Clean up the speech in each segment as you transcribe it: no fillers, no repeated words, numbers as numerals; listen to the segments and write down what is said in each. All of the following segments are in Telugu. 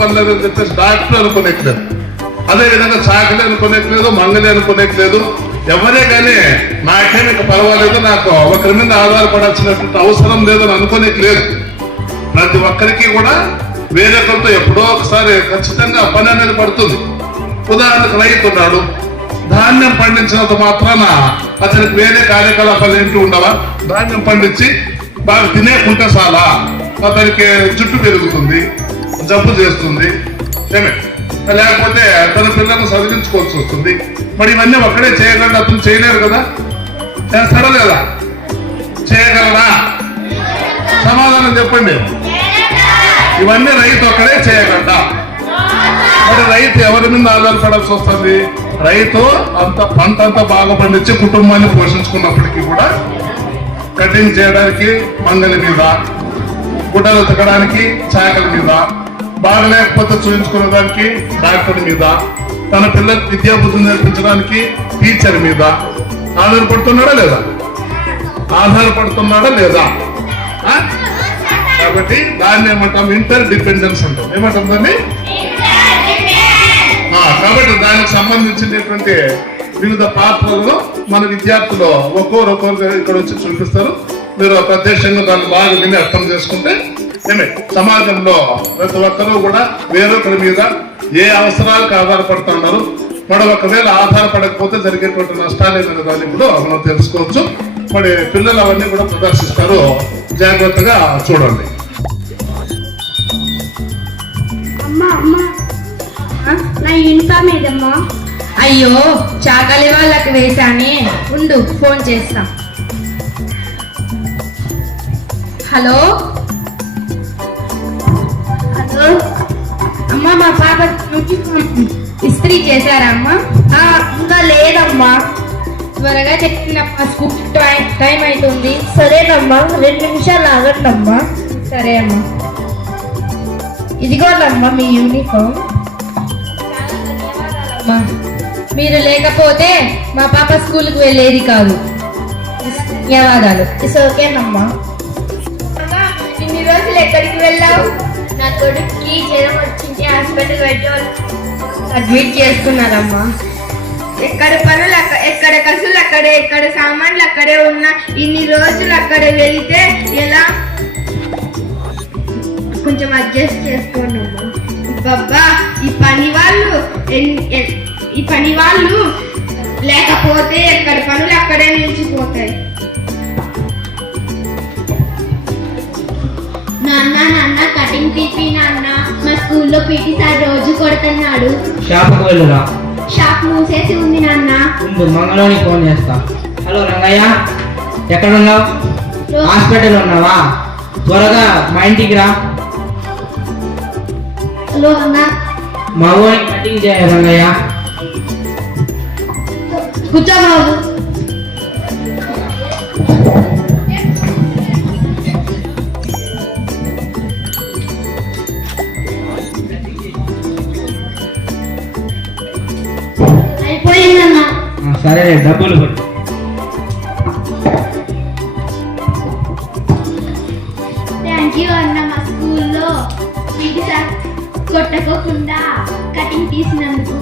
పనులు అని చెప్పేసి డాక్టర్ అనుకునేట్లేదు, అదేవిధంగా చాకలి అనుకునేట్లేదు, మంగలి అనుకునేట్లేదు. ఎవరే కానీ నాకేమి పర్వాలేదు, నాకు ఒకరి మీద ఆధారపడాల్సినటువంటి అవసరం లేదని అనుకునేట్లేదు. ప్రతి ఒక్కరికి కూడా వేరొకరితో ఎప్పుడో ఒకసారి ఖచ్చితంగా పని అనేది పడుతుంది. ఉదాహరణకు రైతు ఉన్నాడు, ధాన్యం పండించినంత మాత్రాన అతనికి వేరే కార్యకలాపాలు ఏంటి ఉండవా? ధాన్యం పండించి బాగా తినేకుంటే చాలా అతనికి జుట్టు పెరుగుతుంది, జబ్బు చేస్తుంది, లేకపోతే తన పిల్లలను చదివించుకోవాల్సి వస్తుంది. మరి ఇవన్నీ ఒక్కడే చేయగలడు, అతను చేయలేరు కదా? చేస్తాడా లేదా? చేయగలరా? సమాధానం చెప్పండి. ఇవన్నీ రైతు ఒక్కడే చేయగలడా? మరి రైతు ఎవరి మీద ఆధారపడాల్సి వస్తుంది? రైతు అంత పంట అంతా బాగా పండించి కుటుంబాన్ని పోషించుకున్నప్పటికీ కూడా కటింగ్ చేయడానికి మంగలి మీద, గుడ్డలు ఉతకడానికి చాకల మీద, బాగలేకపోతే చూపించుకునేదానికి డాక్టర్ మీద, తన పిల్లలకు విద్యాబుద్ధులు నేర్పించడానికి టీచర్ మీద ఆధారపడుతున్నాడా లేదా? ఆధారపడుతున్నాడా లేదా? కాబట్టి దాన్ని ఏమంటాం? ఇంటర్ డిపెండెన్స్ అంటాం. ఏమంటాం దాన్ని? కాబట్టి దానికి సంబంధించినటువంటి వివిధ పాత్రలను మన విద్యార్థులు ఒక్కొక్కరు ఇక్కడ వచ్చి చూపిస్తారు. మీరు ప్రత్యక్షంగా దాన్ని బాగా విని అర్థం చేసుకుంటే సమాజంలో ప్రతి ఒక్కరూ కూడా వేరొకరి మీద ఏ అవసరాలకు ఆధారపడుతున్నారు, మరి ఒకవేళ ఆధారపడకపోతే జరిగేటువంటి నష్టాలు ఏమైనా దాన్ని కూడా మనం తెలుసుకోవచ్చు. మరి పిల్లలు అవన్నీ కూడా ప్రదర్శిస్తారు, జాగ్రత్తగా చూడండి. నా యూనిఫామ్ ఏదమ్మా? అయ్యో, చాకలి వాళ్ళకి వేశానే, ఉండు ఫోన్ చేస్తా. హలో హలో అమ్మా, మా పాప ఇస్త్రీ చేశారా అమ్మా? ఇంకా లేదమ్మా. త్వరగా చెప్పినమ్మా, స్కూల్ టైం అవుతుంది. సరేనమ్మా, 2 నిమిషాలు ఆగండమ్మా. సరే అమ్మా. ఇదిగోనమ్మా మీ యూనిఫామ్. మీరు లేకపోతే మా పాప స్కూల్కి వెళ్ళేది కాదు. ధన్యవాదాలు. ఓకేనమ్మా. ఇన్ని రోజులు ఎక్కడికి వెళ్ళావు? నా కొడుక్కి జ్వరం వచ్చింది, హాస్పిటల్ అడ్మిట్ చేసుకున్నారమ్మా. ఎక్కడ పనులు ఎక్కడ కసులు అక్కడే, ఎక్కడ సామాన్లు అక్కడే ఉన్నా ఇన్ని రోజులు అక్కడ వెళ్తే ఎలా? కొంచెం అడ్జస్ట్ చేసుకోండి అమ్మా. బాబా, ఈ పని వాళ్ళు లేకపోతే ఎక్కడ పనులు అక్కడే నిలిచిపోతాయి. నాన్న కటింగ్ పీపీ నాన్న, మా స్కూల్లో పీటీ సార్ రోజు కొడుతున్నాడు. షాప్కి వెళ్ళురా. షాప్ మూసేసి ఉంది నాన్న. మంగళవానికి ఫోన్ చేస్తా. హలో రంగయ్య, ఎక్కడ ఉన్నావు? హాస్పిటల్ ఉన్నావా? త్వరగా మా ఇంటికి రా. హలో అన్న. మా ఊరికి కటింగ్ చేయాలి రంగయ్య. కూర్చోబాబు. అయిపోయిందన్నా. సరే, డబ్బులు కొట్టు. థ్యాంక్ యూ అన్న, మా స్కూల్లో పీటీ సార్ కొట్టకోకుండా కటింగ్ తీసినందుకు.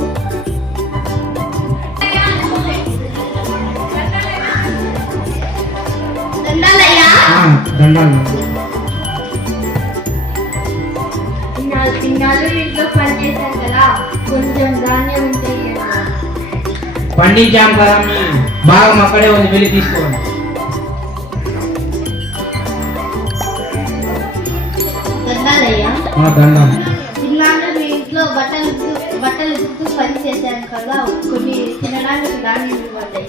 దండాలయ్యా. ఇన్నాళ్ళు ఇంట్లో పని చేశాను కదా, కొంచెం ధాన్యం ఉంటే పండించాం కదా, బాగా అక్కడే ఉంది, వెళ్ళి తీసుకోండి. దండాలయ్యా. దండం. ఇన్నాళ్ళు మీ ఇంట్లో బట్టలు ఉతుకుతూ పని చేశాను కదా, కొన్ని తినడానికి ధాన్యం ఇవ్వండి.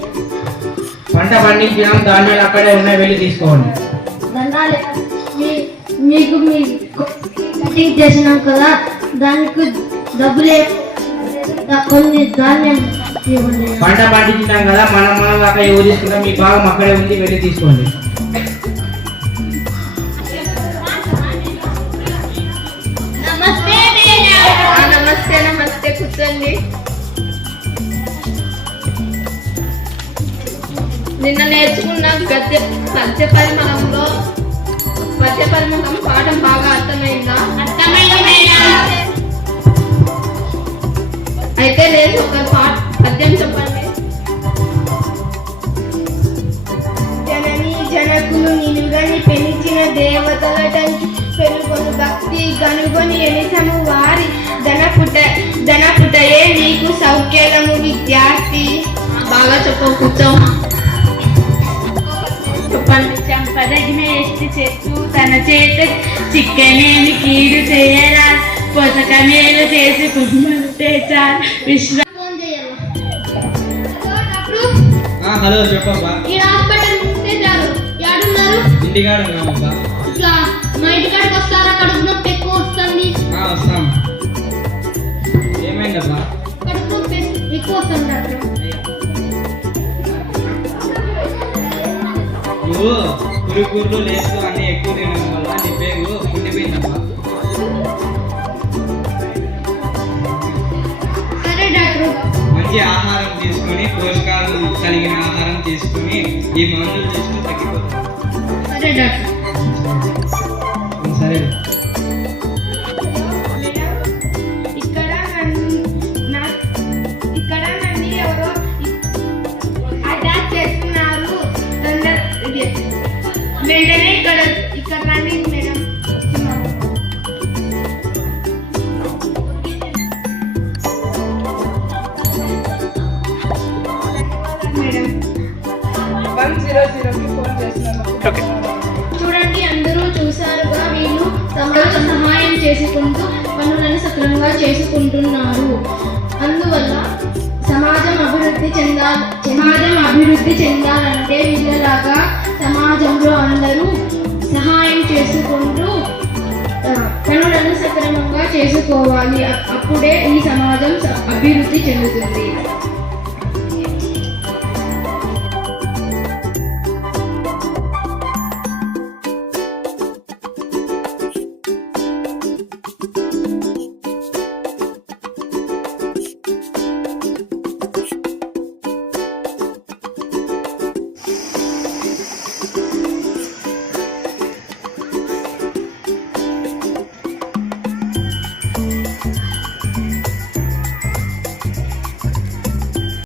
పంట పండించాం, ధాన్యాలు అక్కడే ఉన్నాయి, వెళ్ళి తీసుకోండి. దండాలయ్యా, మీకు మీ కటింగ్ చేసినాం కదా, దానికి డబ్బులే, కొన్ని ధాన్యం ఇవ్వండి. పంట పండించినాం కదా, మనం దాకా ఎవరు తీసుకుంటాం, మీ భాగం అక్కడే ఉంది, వెళ్ళి తీసుకోండి. నమస్తే, కూర్చోండి. నిన్న నేర్చుకున్న పద్య పరిమళం పాఠం బాగా అర్థమైందా? అయితే లేదు ఒక పద్యం చెప్పండి. జనని జనకులు నిలుగని పెనిచిన దేవతలటంచి పెరుగుని భక్తి గనుగొని ఎనిసము వారి ధనపుటయే నీకు సౌఖ్యలము విద్యార్థి. బాగా చెప్పు, కూర్చో. చెప్పండి. చంపదగిన ఎస్టి చెట్టు తన చేత చిక్కనేమి కీడు చేయరా పొసకమేలు చేసుకుంటే చాలు విశ్వ ఫోన్ చేయాలి. హలో చెప్పబ్బా. ఈ హాస్పిటల్ ఉంటే చాలు. యాడున్నారు? ఇంటికాడ ఉన్నామబ్బా. ఇట్లా మా ఇంటికాడికి వస్తారా? కడుపు నొప్పి ఎక్కువ వస్తుంది. వస్తాం. ఏమైందబ్బా? కడుపు నొప్పి ఎక్కువ వస్తుంది డాక్టర్. నువ్వు పురుగులు లేస్తూ అన్ని ఎక్కువ తినడం వల్ల నీ పేగు ఉండిపోయిందబ్బా. సరే డాక్టర్. మంచి ఆహారం తీసుకొని పోషకాలు కలిగిన ఆహారం తీసుకొని ఈ మందులు చేస్తూ తగ్గిపోతాం. సరే డాక్టర్. సరే. ఇక్కడ నన్ను ఎవరో అటాక్ చేస్తున్నారు. వెంటనే ఇక్కడ రండి మేడం. మేడం 100కి ఫోన్ చేస్తున్నాను. చూడండి, అందరూ చూసారుగా, వీళ్ళు సమాజ సహాయం చేసుకుంటూ పనులను సక్రమంగా చేసుకుంటున్నారు. అందువల్ల సమాజం అభివృద్ధి చెందాలంటే వీళ్ళలాగా సమాజంలో అందరూ సహాయం చేసుకుంటూ పనులను సక్రమంగా చేసుకోవాలి. అప్పుడే ఈ సమాజం అభివృద్ధి చెందుతుంది.